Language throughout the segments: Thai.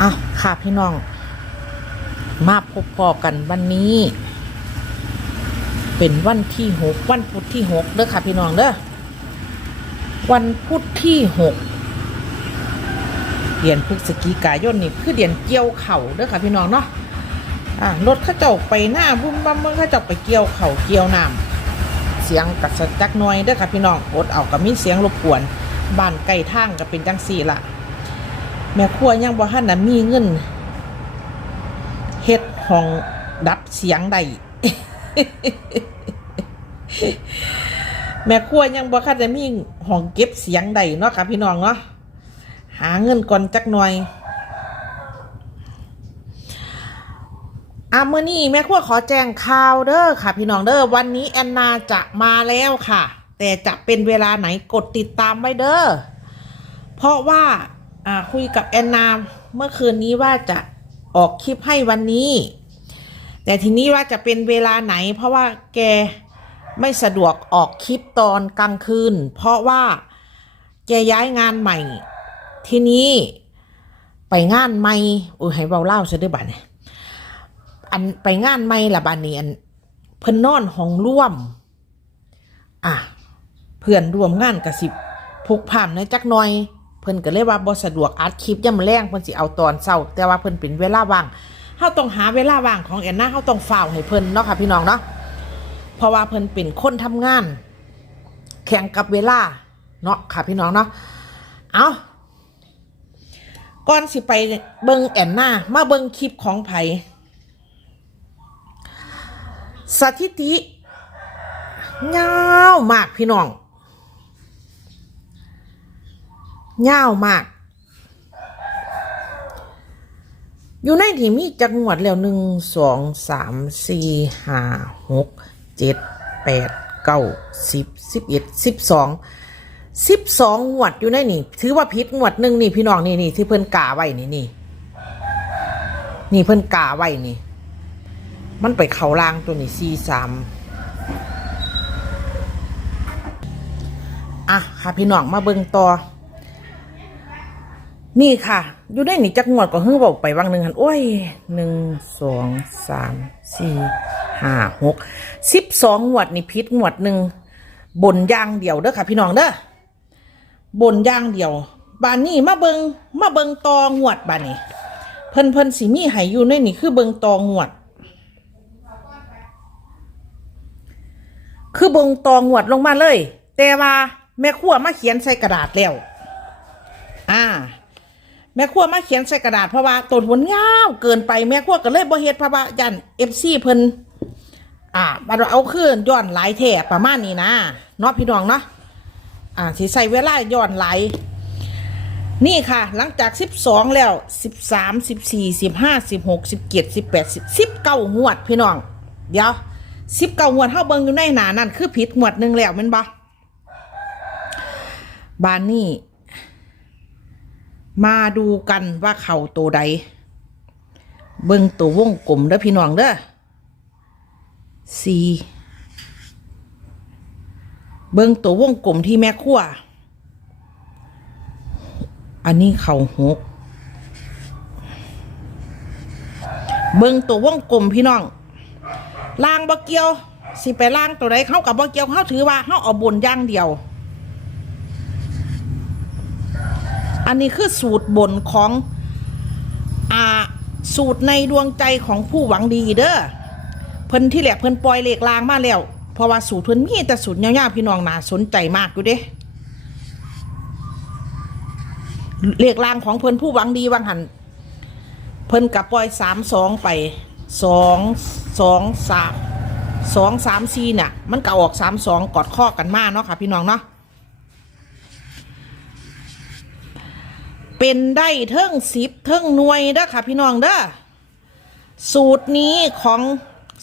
อะค่ะพี่น้อง มาพบพอกันวันนี้ เป็นวันที่หกวันพุธที่หกเด้อค่ะพี่น้องเด้อวันพุธที่หกเดือนพฤศจิกายนนี่คือเดือนเกี่ยวเข่าเด้อค่ะพี่น้องเนาะอ่ารถข้าเจ้าไปหน้าบุ้มบั้มเมื่อข้าเจ้าไปเกี่ยวเข่าเกี่ยวน้ำเสียงกัดสะจักน่อยเด้อค่ะพี่น้องอดเอากับมีเสียงรบกวนบ้านไก่ทางก็เป็นจังสี่ละ แม่ครัวยังบ่ทันน่ะมีเงินเฮ็ดห้องดับเสียงได้แม่ครัวยังบ่คันได้มีห้องเก็บเสียงได้เนาะค่ะพี่น้องเนาะหาเงินก่อนจักหน่อยอามื่อนี้แม่ครัวขอแจ้งข่าวเด้อค่ะ พี่น้องเด้อวันนี้แอนนาจะมาแล้วค่ะ แต่จะเป็นเวลาไหนกดติดตามไว้เด้อเพราะว่า คุยกับแอนนาเมื่อคืนนี้ว่าจะออกคลิปให้วันนี้ แต่ทีนี้ว่าจะเป็นเวลาไหน เพราะว่าแกไม่สะดวกออกคลิปตอนกลางคืน เพราะว่าแกย้ายงานใหม่ ทีนี้ไปงานใหม่อุ้ยให้เบาเล่าซะด้วยบัดเนี่ยอันไปงานใหม่ละบัดนี้อันเพิ่นนอนห้องร่วม อะเพื่อนร่วมงานกับสิบผูกผ่านในอยจักหน่อย พิ่นก็เลยว่าบ่สะดวกอัดคลิปย่ำแรงเพิ่นสิเอาตอนเช้าแต่ว่าเพิ่นเป็นเวลาว่างเฮาต้องหาเวลาว่างของแอนนาเฮาต้องฝ่าวให้เพิ่นเนาะค่ะพี่น้องเนาะเพราะว่าเพิ่นเป็นคนทำงาน แข่งกับเวลาเนาะค่ะพี่น้องเนาะเอาก่อนสิไปเบิงแอนนามาเบิงคลิปของไผสถิติยามากพี่น้อง ยาวมาก อยู่ในที่มีจังหวัดแล้วหนึ่งสองสามสี่ห้าหกเจ็ดแปดเก้าสิบสิบเอ็ดสิบสองสิบสองงวดอยู่ในนี่ถือว่าพิษงวดหนึ่งนี่พี่น้องนี่นี่ที่เพิ่นกาไว้นี่นี่นี่เพิ่นกาไว้นี่ มันไปเข่าล่างตัวนี้สี่สามอะค่ะพี่น้องมาเบิ่งต่อ นี่ค่ะ อยู่ได้หนีจักงวดก็เฮือบอกไปวังหนึ่งหันโอ้ยหนึ่งสองสามสี่ห้าหกสิบสองงวดนี่พิษงวดหนึ่งบนยางเดียวเด้อค่ะ พี่น้องเด้อบนยางเดียว บานนี้มาเบิงมาเบิงตองวดบานนี้เพิ่นเพิ่นสิมีให้อยู่ในนี่คือเบิงตองวด คือเบิงตองวดลงมาเลย แต่ว่าแม่ครัวมาเขียนใส่กระดาษแล้ว อ่า แม่ครัวมาเขียนใส่กระดาษเพราะว่าต้นหนยาวเกินไปแม่ครัวก็เลยบ่เฮ็ดเพราะว่ายันเอฟซีเพิ่นอ่ามาเอาคืนย้อนหลายแท่ประมาณนี้นะเนาะพี่น้องเนาะอ่าสิใส่เวลาย้อนหลายนี่ค่ะ หลังจากสิบสองแล้วสิบสามสิบสี่สิบห้าสิบหกสิบเจ็ดสิบแปดสิบสิบเก้างวดพี่น้อง เดี๋ยวสิบเก้างวดเท่าเบิงอยู่ในหนานั่นคือผิดงวดหนึ่งแล้วมันบ่บานนี่ มาดูกันว่าเข่าตัวใด เบิ่งตัววงกลมเด้อพี่น้องเด้อสี่เบิ่งตัววงกลมที่แม่ขั้วอันนี้เข่าหกเบิ่งตัววงกลมพี่น้องล่างบ่เกี่ยว สิไปล่างตัวใดเข้ากับบ่เกี่ยวเข้าถือว่าเข้าเอาบนย่างเดียว อันนี้คือสูตรบนของอ่าสูตรในดวงใจของผู้หวังดีเด้อเพิ่นที่แหลกเพิ่นปล่อยเหลขลางมาแล้ว เพราะว่าสูตรเพิ่นมีแต่สูตรยาวๆพี่น้องน่าสนใจมากอยู่เด้เหลขลางของเพิ่นผู้หวังดีวังหันเพิ่นกับปล่อยสามสองไปสองสองสามสองสามสี่เนี่ยมันก็ออกสามสองกอดข้อกันมากเนาะค่ะพี่น้องเนาะ เป็นได้เทิงสิบเทิงหน่วยเด้อค่ะพี่น้องเด้อสูตรนี้ของ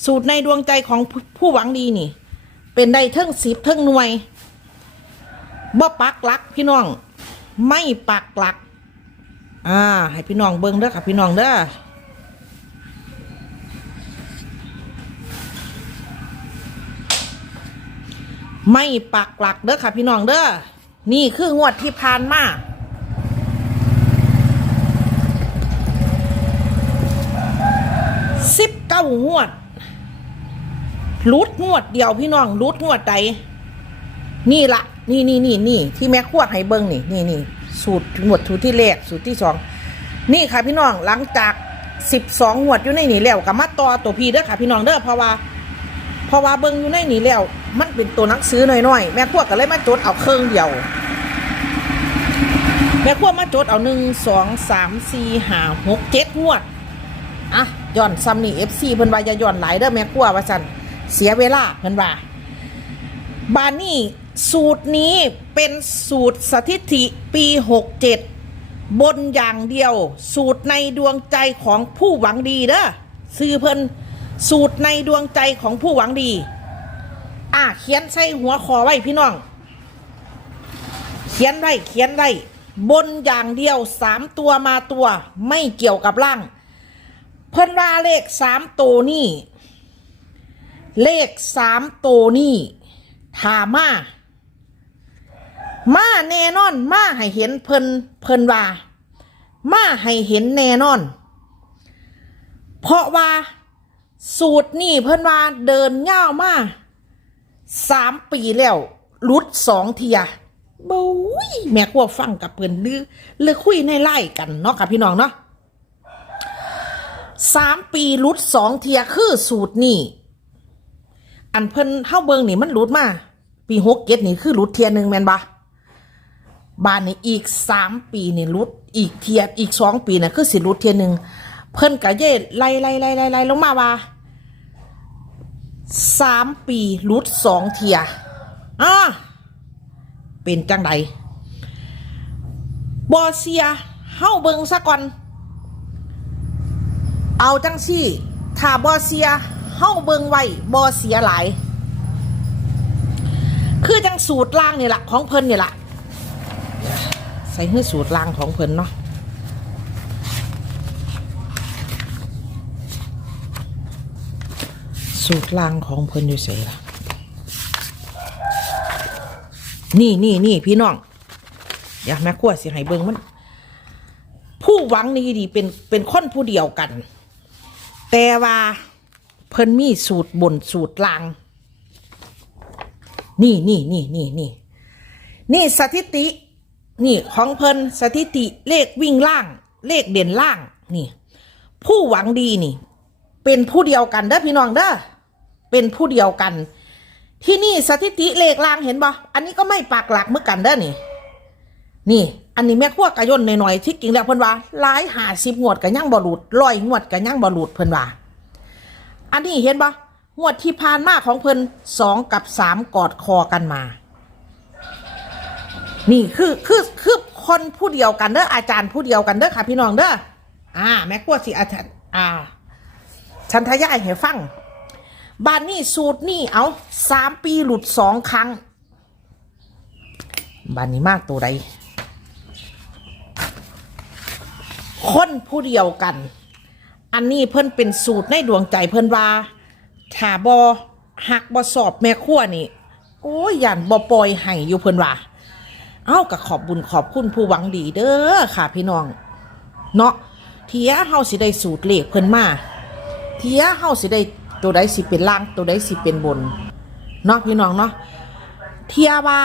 สูตรในดวงใจของผู้ผู้หวังดีนี่ เป็นได้เทิงสิบเทิงหน่วยบ่ปักหลักพี่น้อง ไม่ปักหลัก อ่า ให้พี่น้องเบิ่งเด้อค่ะพี่น้องเด้อไม่ปักหลักเด้อค่ะพี่น้องเด้อนี่คืองวดที่ผ่านมา สิบเก้างวดรุดงวดเดียวพี่น้องรุดงวดใดนี่ละนี่นี่นี่นี่ที่แม่ขั้วให้เบิ้งนี่นี่นี่สูตรหมวดสูที่แรกสูตรที่สองนี่ค่ะพี่น้องหลังจากสิบสองงวดอยู่ในนี่แล้วกับมาต่อตัวพีเด้อค่ะ พี่น้องเด้อเพราะว่าเพราะว่าเบิ้งอยู่ในนี่แล้วมันเป็นตัวหนังสือน้อยๆแม่ขั้วก็เลยมาจดเอาเครื่องเดียว แม่ขั้วมาจดเอาหนึ่งสองสามสี่ห้าหกเจ็ดงวด อะย้อนซัมนี่เอฟซีเพิ่นว่าอย่าย้อนหลายเด้อแม่ครัวว่าซั่นเสียเวลาเพิ่นว่าบานนี่สูตรนี้เป็นสูตรสถิติปี67บนอย่างเดียว สูตรในดวงใจของผู้หวังดีเด้อซื้อเพิ่นสูตรในดวงใจของผู้หวังดี อะเขียนใส่หัวคอไว้พี่น้อง เขียนไว้เขียนไว้บนอย่างเดียวสามตัวมาตัวไม่เกี่ยวกับล่าง พิ่นว่าเลขสามตัวนี่ เลขสามตัวนี่ถามา มาแน่นอน มาให้เห็นเพิ่นเพิ่นว่า มาให้เห็นแน่นอน เพราะว่าสูตรนี่เพิ่นว่าเดินเง่ามาสามปีแล้วรุดสองเทียบุ้ยแม่กลัวฟังกับเพิ่นหรือหรือคุยในไล่กันเนาะค่ะพี่น้องเนาะ สามปีรุดสองเทียคือสูตรนี่ อันเพิ่นเฮาเบิงนี่มันรุดมา ปีหกเจ็ดนี่คือรุดเทียหนึ่งแมนบะบานนี่อีกสามปีนี่รุดอีกเทียอีกสองปีน่ะคือสิรุดเทียหนึ่งเพิ่นกะเย่ไล่ไล่ไล่ไล่ไล่ลงมาว่าสามปีรุดสองเทียอ่าเป็นจังใดบอเซียเฮาเบิงซะก่อน เอาจังซี่ถ้าบอเสียเฮาเบิงไว้บอเสียหลาย คือจังสูตรล่างนี่แหละของเพิ่นนี่แหละใส่ให้สูตรล่างของเพิ่นเนาะสูตรล่างของเพิ่นอยู่ใส่ละนี่นี่นี่พี่น้องอยากแม่ขั้วสิให้เบิงมัน ผู้หวังนี่ดีเป็นเป็นคนผู้เดียวกัน แต่ว่าเพิ่นมีสูตรบนสูตรลาง นี่นี่นี่นี่นี่นี่สถิติ นี่ของเพิ่นสถิติเลขวิ่งล่าง เลขเด่นล่างนี่ ผู้หวังดีนี่ เป็นผู้เดียวกันเด้อพี่น้องเด้อเป็นผู้เดียวกัน ที่นี่สถิติเลขล่างเห็นบ่อันนี้ก็ไม่ปากหลักเมื่อกันเด้อนี่ นี่ อันนี้แม่ขั้วกระย่นหน่อยๆที่จริงแล้วเพิ่นว่าหลายหาสิบงวดกับย่างบอลูดร้อยงวดกับย่างบอลูดเพิ่นว่า อันนี้เห็นปะงวดที่ผ่านมาของเพิ่นสองกับสามกอดคอกันมา นี่คือคือคือคนผู้เดียวกันเด้ออาจารย์ผู้เดียวกันเด้อค่ะ พี่น้องเด้ออ่า แม่ขั้วสิอาจารย์อ่าฉันทยายให้ฟังบ้านนี่สูตรนี่เอาสามปีหลุดสองครั้งบ้านนี้มากตัวใด คนผู้เดียวกัน อันนี้เพิ่นเป็นสูตรในดวงใจเพิ่นว่าถ้าบอหักบอสอบแม่ขั้วนี่ โอ้ยยันบอปล่อยให้อยู่เพิ่นว่า เอ้าก็ขอบบุญขอบคุณผู้หวังดีเด้อค่ะพี่น้อง เนาะเทียเฮาสิได้สูตรเลขเพิ่นมาเทียเฮาสิได้ตัวใดสิเป็นล่างตัวใดสิเป็นบนเนาะพี่น้องเนาะเทียว่า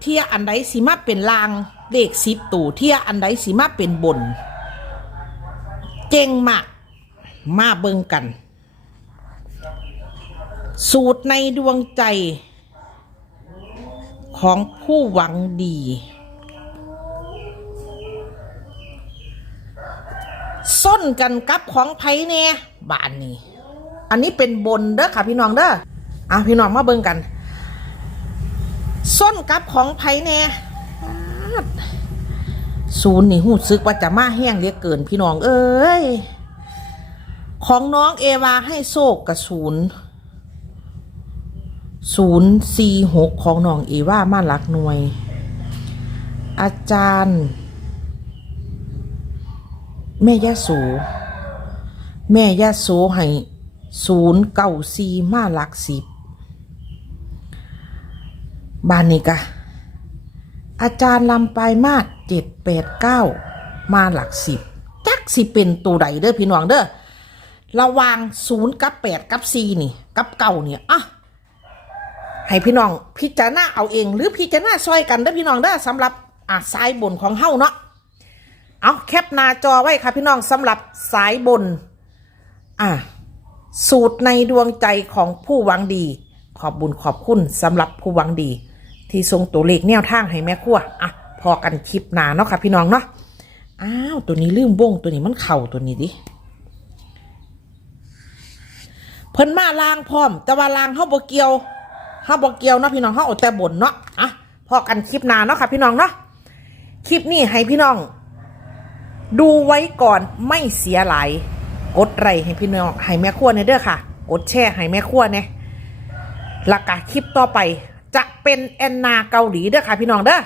เทียอันใดสิมาเป็นล่างเลขสิบตูเทียอันใดสิมาเป็นบน เจ๋งมาก มาเบิ่งกัน สูตรในดวงใจ ของผู้หวังดี ส้นกันกับของไผ่แน่บ้านนี้ อันนี้เป็นบนเด้อค่ะพี่น้องเด้ออะพี่น้องมาเบิ่งกัน ส้นกับของไผ่แน่ ศูนย์นี่หูซึกว่าจะมาแห้งเหลือเกินพี่น้อง เอ้ย ของน้องเอวาให้โซกกับศูนย์ศูนย์สี่หกของน้องเอวามาหลักหน่วย อาจารย์ แม่ยะโสแม่ยะโสให้ศูนย์เก้าสี่มาหลักสิบบานนี้กะ อาจารย์ลำปลายมาดเจ็ดแปดเก้ามาหลักสิบจักสิเป็นตัวใดเด้อพี่น้องเด้อระวางศูนย์กับแปดกับสี่นี่ กับเก่าเนี่ยอะให้พี่น้องพิจารณาเอาเอง หรือพิจารณาซอยกันเด้อพี่น้องเด้อสำหรับอะสายบนของเฮ้าเนาะเอาแคปหน้าจอไว้ค่ะพี่น้องสำหรับสายบน อะสูตรในดวงใจของผู้หวังดี ขอบบุญขอบคุณสำหรับผู้หวังดี ที่ทรงตัวเลขแนวทางให้แม่ครัวอะพอกันคลิปหนาเนาะค่ะพี่น้องเนาะอ้าวตัวนี้ลืมวงตัวนี้มันเข่าตัวนี้ดิเพิ่นมาลางพร้อม แต่ว่าลางเฮาบ่เกี่ยวเฮาบ่เกี่ยวเนาะพี่น้องเฮาเอาแต่บ่นเนาะอะพอกันคลิปหนาเนาะค่ะพี่น้องเนาะคลิปนี้ให้พี่น้อง ดูไว้ก่อนไม่เสียหลายกดไลค์ให้พี่น้องให้แม่ครัวเนี่ยเด้อค่ะ กดแชร์ให้แม่ครัวเนี่ยแล้วก็คลิปต่อไป จะเป็นแอนนาเกาหลีเด้อค่ะพี่น้องเด้อ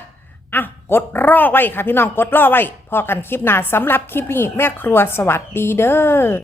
อะกดรอไว้ค่ะพี่น้องกดรอไว้พอกันคลิปหน้าสำหรับคลิปนี้แม่ครัวสวัสดีเด้อ